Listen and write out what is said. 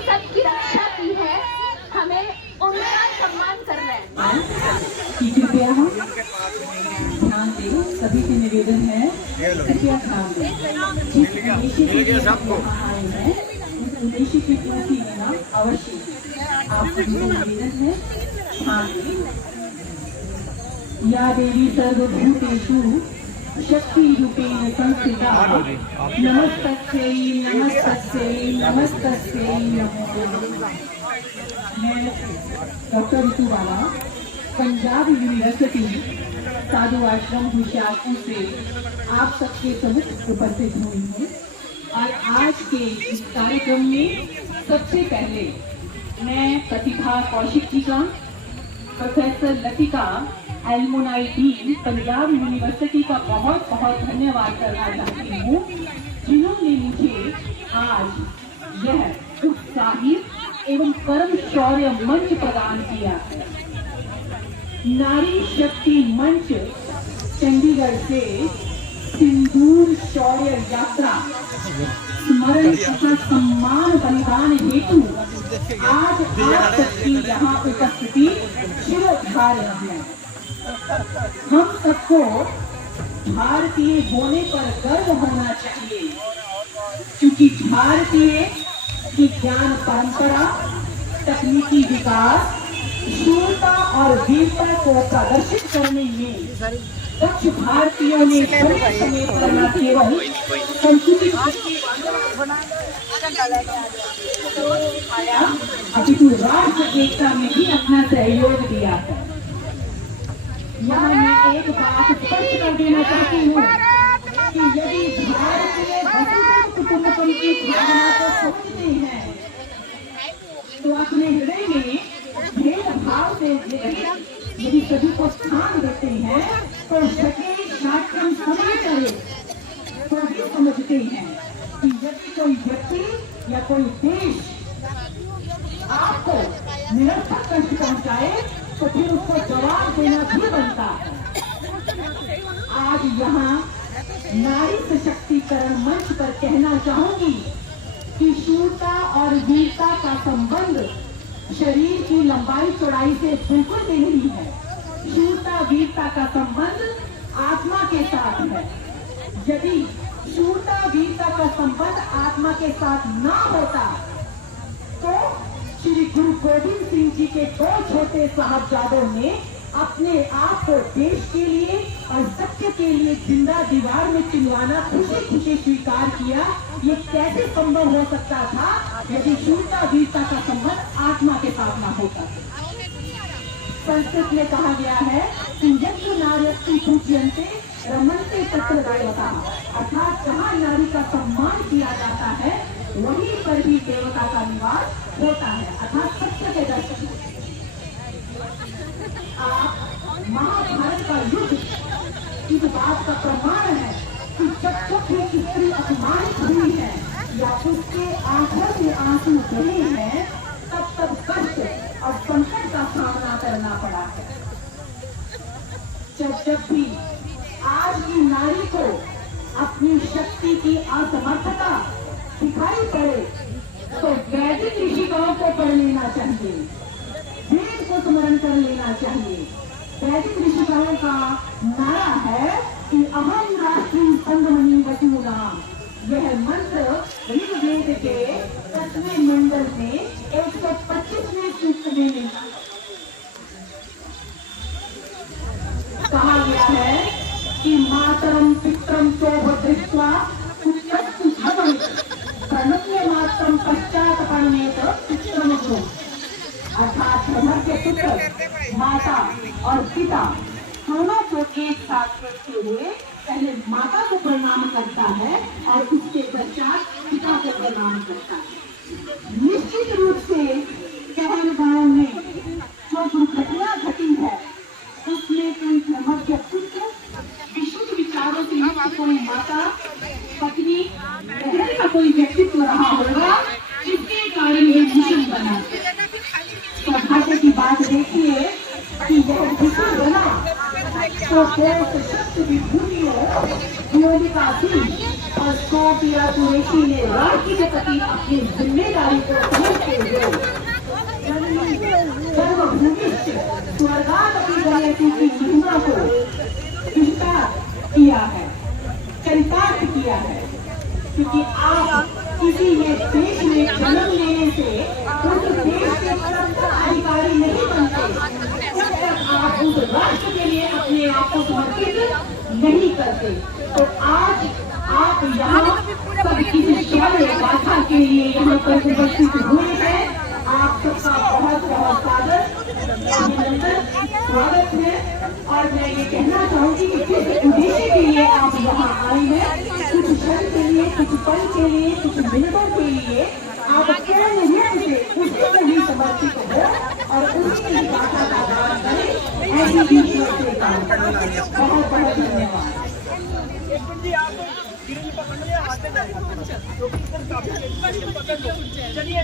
हम सब की रक्षा की है, हमें उनका सम्मान करना है। कृपया ध्यान दें, सभी से निवेदन है, कृपया ध्यान दें। जिस उद्देश्य के लिए हम यहाँ आए हैं, उस उद्देश्य की पूर्ति होना अवश्य है। आप सभी से निवेदन है, ध्यान दें। या देवी सर्वभूतेषु शक्ति रूपेण संस्थिता नमस्तस्यै नमस्तस्यै नमस्तस्यै नमो नमः। मैं डॉक्टर ऋतुबाला पंजाब यूनिवर्सिटी साधु आश्रम होशियारपुर से आप सबके सम्मुख उपस्थित हुई हूँ। और आज के इस कार्यक्रम में सबसे पहले मैं प्रतिभा कौशिक जी का, professor Latika alumni dean Punjab university का बहुत बहुत धन्यवाद करना चाहती हूँ, जिन्होंने मुझे आज यह उत्साही एवं परम शौर्य मंच प्रदान किया है। नारी शक्ति मंच चंडीगढ़ से सिंदूर शौर्य यात्रा स्मरण तथा सम्मान बलिदान हेतु आज आप सबकी यहाँ उपस्थिति शिरोधार्य है। हम सबको भारतीय होने पर गर्व होना चाहिए, क्योंकि भारतीय विज्ञान परंपरा, तकनीकी विकास, शूरता और वीरता को प्रदर्शित करने में दक्ष भारतीयों ने समय समय पर न केवल संस्कृति अपितु राष्ट्र एकता में भी अपना सहयोग दिया है। यहाँ मैं एक बात स्पष्ट कर देना चाहती हूँ कि यदि भारतीय वसुधैव कुटुंबकम की भावना को समझते हैं तो अपने हृदय में भेदभाव से यदि सभी को स्थान देते हैं तो सके शास्त्र समय करे तो भी समझते हैं कि यदि कोई व्यक्ति या कोई देश आपको निरर्थक कष्ट पहुंचाए तो फिर उसको जवाब देना भी बनता है। आज यहाँ नारी सशक्तिकरण मंच पर कहना चाहूंगी कि शूरता और वीरता का संबंध शरीर की लंबाई चौड़ाई से बिल्कुल भी नहीं है। शूरता वीरता का संबंध आत्मा के साथ है। यदि शूरता वीरता का संबंध आत्मा के साथ ना होता तो श्री गुरु गोविंद सिंह जी के दो छोटे साहबजादों ने अपने आप को देश के लिए और सत्य के लिए जिंदा दीवार में चिनवाना खुशी खुशी स्वीकार किया। ये कैसे संभव हो सकता था यदि शूरता वीरता का संबंध आत्मा के साथ ना होता। संस्कृत में कहा गया है कि यज्ञ नार्यस्ति पूज्यन्ते रमन्ते तत्र देवता, अर्थात जहाँ नारी का सम्मान किया जाता है वहीं पर भी देवता का निवास होता है, अर्थात सत्य के दर्शन। आप महाभारत का युद्ध इस बात का प्रमाण है कि जब जब भी स्त्री अपमानित हुई है या उसके आंखों से आंसू बहे हैं तब तब कष्ट और संकट का सामना करना पड़ा है। जब भी आज की नारी को अपनी शक्ति की असमर्थता दिखाई पड़े तो वैदिक ऋषिकाओं को पढ़ लेना चाहिए, वेद को स्मरण कर लेना चाहिए। वैदिक ऋषिकाओं का नारा है कि अहम राष्ट्री संगमनी वसूनाम। यह मंत्र ऋग्वेद के 10वें मंडल में 125वें सूक्त में मिलता कहा गया है कि मातरम पितरम चोभ दृष्ट्वा प्रणम्य मात्रम पश्चात परमेत पितरम को, अर्थात धर्म के पुत्र माता और पिता दोनों को एक साथ रखते हुए पहले माता को प्रणाम करता है और उसके पश्चात पिता को प्रणाम करता है। निश्चित रूप से कहलगांव में जो दुर्घटना घटी है उसमें कोई धर्म के पुत्र विशुद्ध विचारों से युक्त कोई माता पत्नी बहन का कोई व्यक्तित्व रहा होगा जिसके कारण ये भीषण बना। सौभाग्य की बात देखिए कि यह भीषण बना तो सशक्त विभूतियों और ने राज्य के प्रति अपनी जिम्मेदारी को समझते की महिमा को विस्तार किया है, चरितार्थ किया है, क्योंकि आप किसी एक देश में जन्म लेने से उस देश के अधिकारी नहीं बनते जब तक आप उस राष्ट्र के लिए अपने आप को समर्पित नहीं करते। तो आज आप यहाँ सब किसी शादी गाथा के लिए यहाँ पर उपस्थित हुए हैं। आप सबका बहुत बहुत अभिनंदन, स्वागत है। और मैं ये कहना चाहूंगी कि जिस उद्देश्य के लिए आप यहाँ आए हैं, कुछ क्षण के लिए, कुछ पल के लिए, कुछ मिनटों के लिए, आप पूर्ण रूप से उसी को ही समर्पित हो और उसी की गाथा का गान करें। ऐसी ईश्वर से काम करें। बहुत बहुत धन्यवाद। चलिए